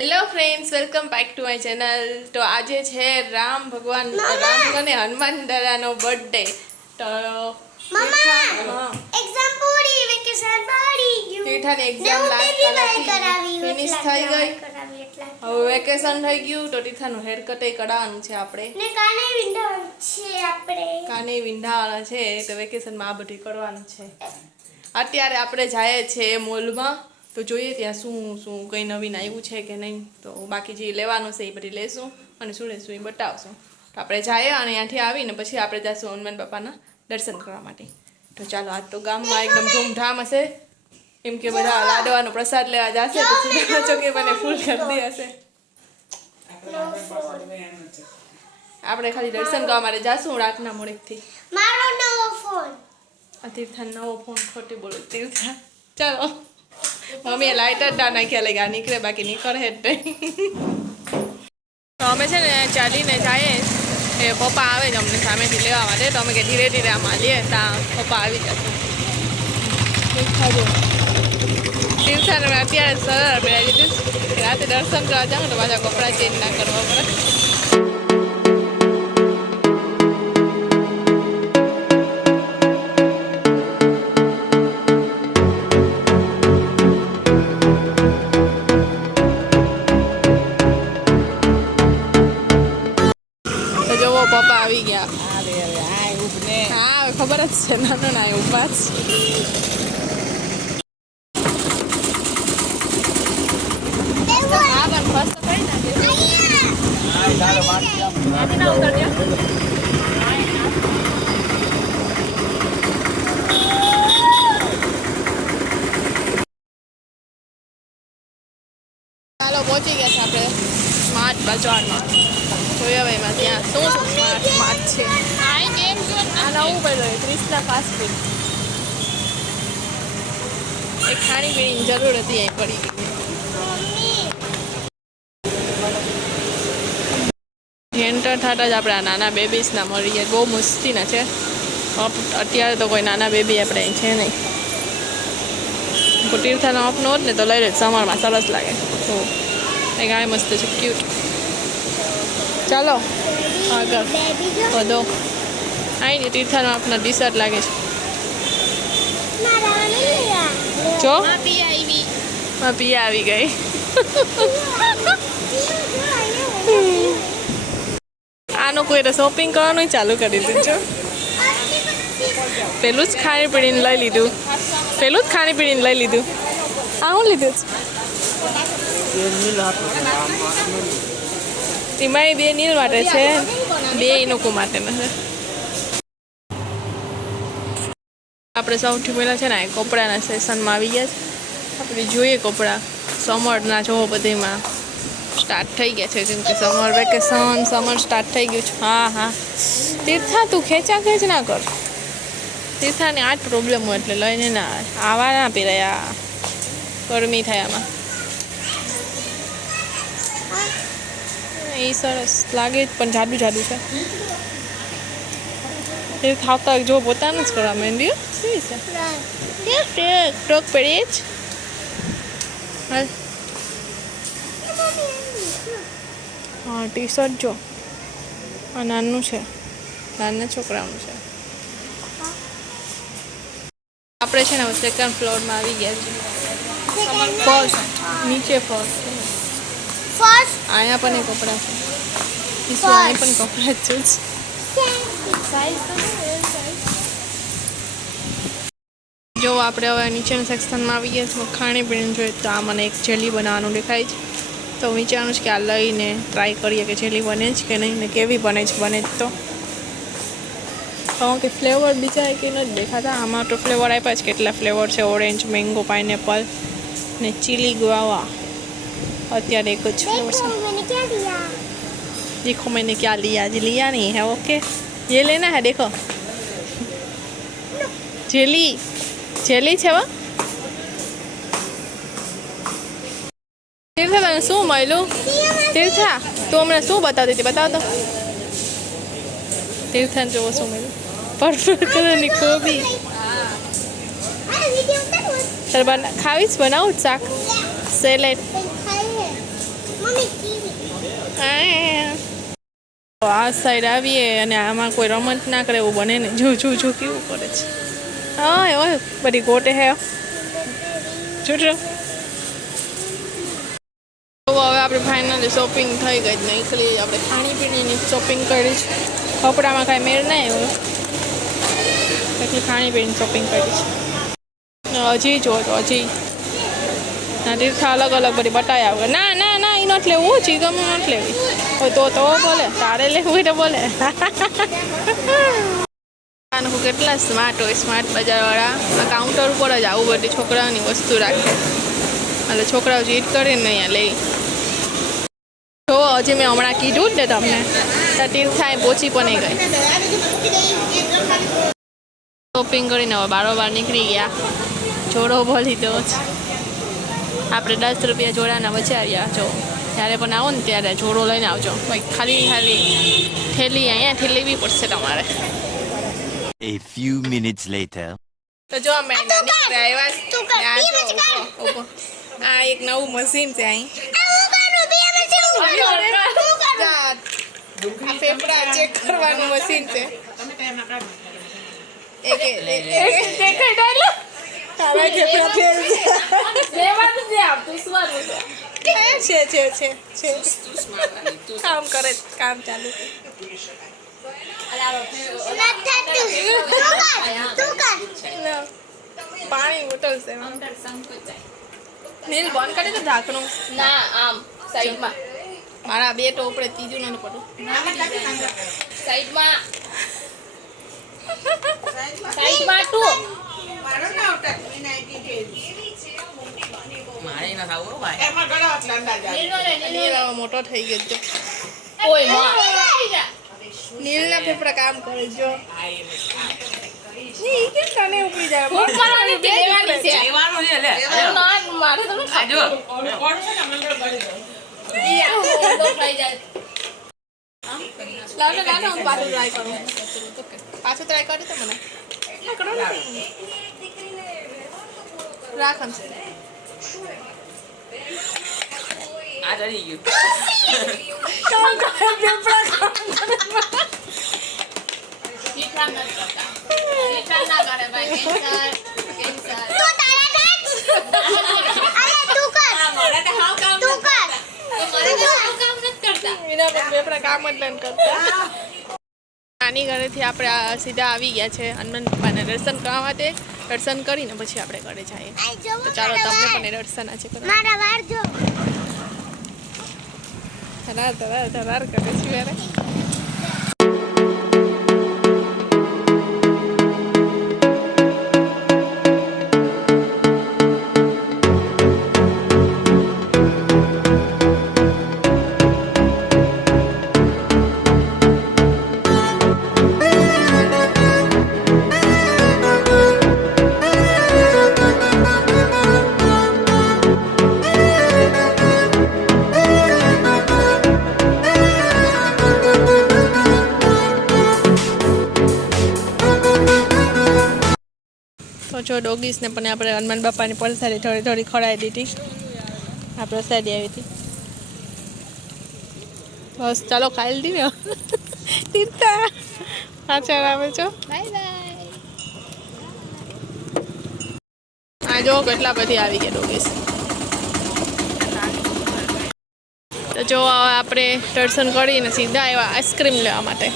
Hello friends welcome back to my channel તો આજે છે રામ ભગવાન રામ ભગવાન અને હનુમાન દાદાનો બર્થડે તો મમ્મા એક્ઝામ પૂરી વેકેશન પડી ગયું. તીર્થાની એક્ઝામ લાસ્ટ પહેલી વાર કલાકથી કરાવી ફિનિશ થઈ ગઈ. હવે વેકેશન થઈ ગયું તો તીર્થાનું હેર કટ કરાવવાનું છે આપણે. ને કાને છે આપણે? કાને વિંધાવાળા છે તો વેકેશનમાં આ બધું કરવાનું છે. અત્યારે આપણે જઈએ છીએ મોલમાં. તો જોઈએ ત્યાં શું શું કંઈ નવીન આવ્યું છે કે નહીં. તો બાકી જે લેવાનું છે એ બધી લેશું અને શું લેશું એ બતાવશું. તો આપણે જઈએ અને ત્યાંથી આવીને પછી આપણે જઈશું હનુમાન બાપાના દર્શન કરવા માટે. તો ચાલો આજ તો ગામમાં એકદમ ધૂમધામ હશે. એમ કે બધા લાડવાનો પ્રસાદ લેવા જશે પછી ચોકે મને ફૂલ કરી હશે. આપણે ખાલી દર્શન કરવા માટે જાશું રાતના મોડેકથી મારો નવો ફોન. આ નવો ફોન ખોટી બોલો તીર્થા. ચાલો. મમ્મીએ લાઇટર ડા નાખ્યા લાગ્યા નીકળે, બાકી નીકળે જ તો અમે છે ને ચાલીને જઈએ. એ પપ્પા આવે જ અમને સામેથી લેવા માટે. તો અમે કે ધીરે ધીરે આમાં હાલીએ. ત્યાં પપ્પા આવી જશે તીર્થાને અત્યારે સરળ પહેરાવી દીધું. રાતે દર્શન કરવા જાઉં તો પાછા કપડાં ચેન્જ ના કરવા પડે. પપ્પા આવી ગયા. હા ખબર જ છે નાનો ના એ ઊભા જ ચાલો પહોંચી ગયા છે આપણે. સ્માર્ટ બજારમાં. હવે એમાં ત્યાં. શું શું સ્માર્ટ સ્માર્ટ છે? આ નવું પડ્યું ક્રિષ્ના ફાસ્ટ ફૂડ એક ખાણીપીણીની જરૂર હતી અહીં પડી ગઈ. એન્ટર થતાં જ આપણે આ નાના બેબીસના મળી મળીએ. બહુ મસ્તીના છે. અત્યારે તો કોઈ નાના બેબી આપણે અહીં છે નહીં. તીર્થાનો આપનો હોત ને તો લઈ લે સમરમાં સરસ લાગે. તો એ ગાય મસ્ત છે ક્યુટ ચાલો આગળ. વધો. આવીને તીર્થાનો આપના ટી લાગે છે. જો. પિયા આવી ગઈ. આનું કોઈ શોપિંગ કરવાનું ચાલુ કરી દીધું પેલું જ ખાણી પીણીને લઈ લીધું. પેલું જ ખાણી પીણીને લઈ લીધું. આ હું લીધું છે? એમાં બે નીલ માટે છે. બે ઇનોકો માટે છે. આપણે સૌથી પહેલાં છે ને કપડાના સેશનમાં આવી ગયા છે. આપણે જોઈએ કપડાં. સમરના જોવો બધીમાં. સ્ટાર્ટ થઈ ગયા છે, કેમ કે સમર વેકેશન સમર સ્ટાર્ટ થઈ ગયું છે. હા હા. તીર્થા, તું ખેંચા ખેંચ ના કર. તીર્થાને આ જ પ્રોબ્લેમ હોય એટલે લઈને ના આવા ના પીરાય ગરમી થાય આમાં. એ સરસ લાગે જ પણ જાડું જાડું છે. એ ખાવતા જો પોતાનું જ કરવા માંડ્યું. શું છે? ટોક પડી જ? હા ટી શર્ટ જો. આ નાનું છે. નાના છોકરાનું છે. આપણે છે ને સેકન્ડ ફ્લોરમાં આવી ગયા છીએ. ફર્સ્ટ નીચે ફર્સ્ટ અહીંયા પણ કપડાં. છે ઈશ્વરની પણ કપડાં જ છે. જો આપણે હવે નીચેના સેક્શનમાં આવી ગયા છીએ ખાણીપીણી જોઈએ તો આ મને એક જેલી બનાવવાનું દેખાય છે. તો વિચારું છે કે આ લઈને ટ્રાય કરીએ કે જેલી બને છે કે નહીં ને કેવી બને છે બને તો. કારણ કે ફ્લેવર બીજા કે નથી દેખાતા. આમાં તો ફ્લેવર આપ્યા છે કેટલા ફ્લેવર છે ઓરેન્જ મેંગો પાઇનેપલ ને ચીલી ગુઆવા અત્યારે એક જ ફ્લેવર છે मैंने क्या दिया देखो मैंने क्या लिया जी लिया नहीं है ओके ये लेना है देखो जेली જેલી છે વા તીર્થા તને શું મળ્યું તીર્થા તું હમણાં શું બતાવતી હતી બતાવ તો તીર્થાને જોવો શું મળ્યું પર્પલ કલરની કોબી આ વિડિયો ઉતારું તારે બના ખાવીશ બનાવું જ શાક સેલેડ ખાઈએ આ સાઈડ આવીએ અને આમાં કોઈ રમત ના કરે એવું બને ને જો જો જો, કેવું કરે છે. હા ઓય બધી ગોટે હે. જો જો. તો હવે આપણે ફાઇનલી શોપિંગ થઈ ગઈ. જ નીકળી. આપણે ખાણીપીણીની શોપિંગ કરી છે. કપડામાં કાંઈ મેળ નહીં આવ્યો પછી ખાણીપીણીની શોપિંગ કરી છે. હજી જો તો હજી. ના, તીર્થા અલગ અલગ બધી બતાવ્યા વગર ના ના ના એ નથી લેવું ચી ગમે નથી લેવી. તો તો બોલે, તારે લેવું તો બોલે. કેટલા સ્માર્ટ હોય સ્માર્ટ બજારવાળા. આ કાઉન્ટર ઉપર જ આવું બધી છોકરાઓની વસ્તુ રાખે. એટલે છોકરાઓ જીત કરીને અહીંયા લઈ જો, હજી મેં હમણાં કીધું જ ને તમને તો તીર્થાએ પહોંચી પણ ગઈ. શોપિંગ કરીને હવે બારોબાર નીકળી ગયા. જોડો બોલી દો છે આપણે દસ રૂપિયા જોડાના બચાવ્યા જો જ્યારે પણ આવો ને ત્યારે જોડો લઈને આવજો. ભાઈ ખાલી ખાલી થેલી અહીંયાથી લેવી પડશે તમારે. A few minutes later. તો જો અમે આવ્યા આ એક નવું મશીન છે અહીં. આ ફેફડા ચેક કરવાનું મશીન છે. એક તારા ફેફડા ફેલ છે? છે. છે. છે છે કામ કરે કામ ચાલુ. ના, પાણી ઉતરશે. નીલ બંધ કરી દે ઢાંકણું. ના આમ સાઈડમાં. મારા બે તો ઉપડે ત્રીજું નથી પડું. સાઈડમાં. સાઈડમાં હવે મોટો થઈ ગયો છે ઓય કામ કરે. જો કેમ ના હું પાછું ટ્રાય કરું તો મને. રાખ છે. આ ચડી ગયું કામ કરે ફેફડા કામ કરે મીઠા ન કરતા મીઠા ના કરે ભાઈ કેન્સર કેન્સર મારે તો હાવ કામ નથી કરતા મારે તો હાવ કામ નથી કરતા એના પર કામ જ નથી કરતા નાની ઘરેથી આપણે સીધા આવી ગયા છે હનુમાન બાપાના દર્શન કરવા માટે દર્શન કરીને પછી આપણે ઘરે જઈએ. તો ચાલો તમને પણ દર્શન આજે કરો મારા વાર જો. ધરાર ધરાર ધરાર કરે છે જો ડોગીસને પણ આપણે હનુમાન બાપાની પરસાદી થોડી થોડી ખવડાવી દીધી. આ પ્રસાદી આવી હતી. બસ, ચાલો ખાઈ લીધી ને. તીર્થા પાછળ આવે છો. આ જો કેટલા બધી આવી ગયા ડોગીસ. તો જો આપણે દર્શન કરીને સીધા આવ્યા આઈસ્ક્રીમ લેવા માટે.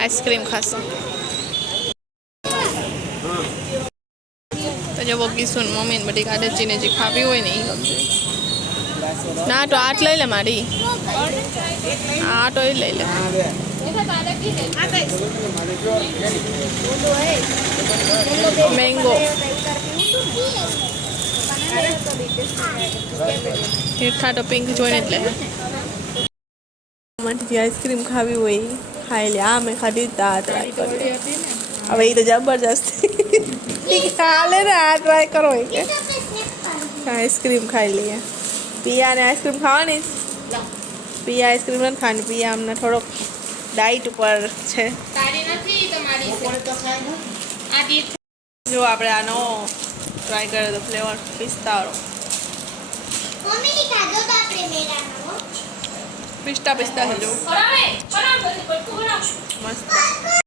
આઈસ્ક્રીમ ખાશું. તો જો બગીસુન મમ્મી ને બધી કાદરજીને જે ખાવી હોય ને એ ગમશે ના, તો આટ લઈ લે મારી. આ તો એ લઈ લે. મેંગો તીર્થા તો પિંક જોઈને જ લે. માટે જે આઈસ્ક્રીમ ખાવી હોય ખાઈ લે. આ મેં ખાધી તા ટ્રાય હવે એ તો જબરજસ્તી. હાલે ને આ ટ્રાય કરો એ. કે આઈસ્ક્રીમ ખાઈ લઈએ. પિયાને આઈસ્ક્રીમ ખાવાની? પિયા આઈસ્ક્રીમ નથી ખાવાની. પિયા અમને થોડોક ડાઈટ ઉપર છે. તારી નથી તમારી છે. આ દીધ જો આપણે આનો ટ્રાય કર્યો તો ફ્લેવર પિસ્તાળો. મમ્મીની ખાધો તો આપણે મેળાનો પિસ્તા પિસ્તા છે જો. para,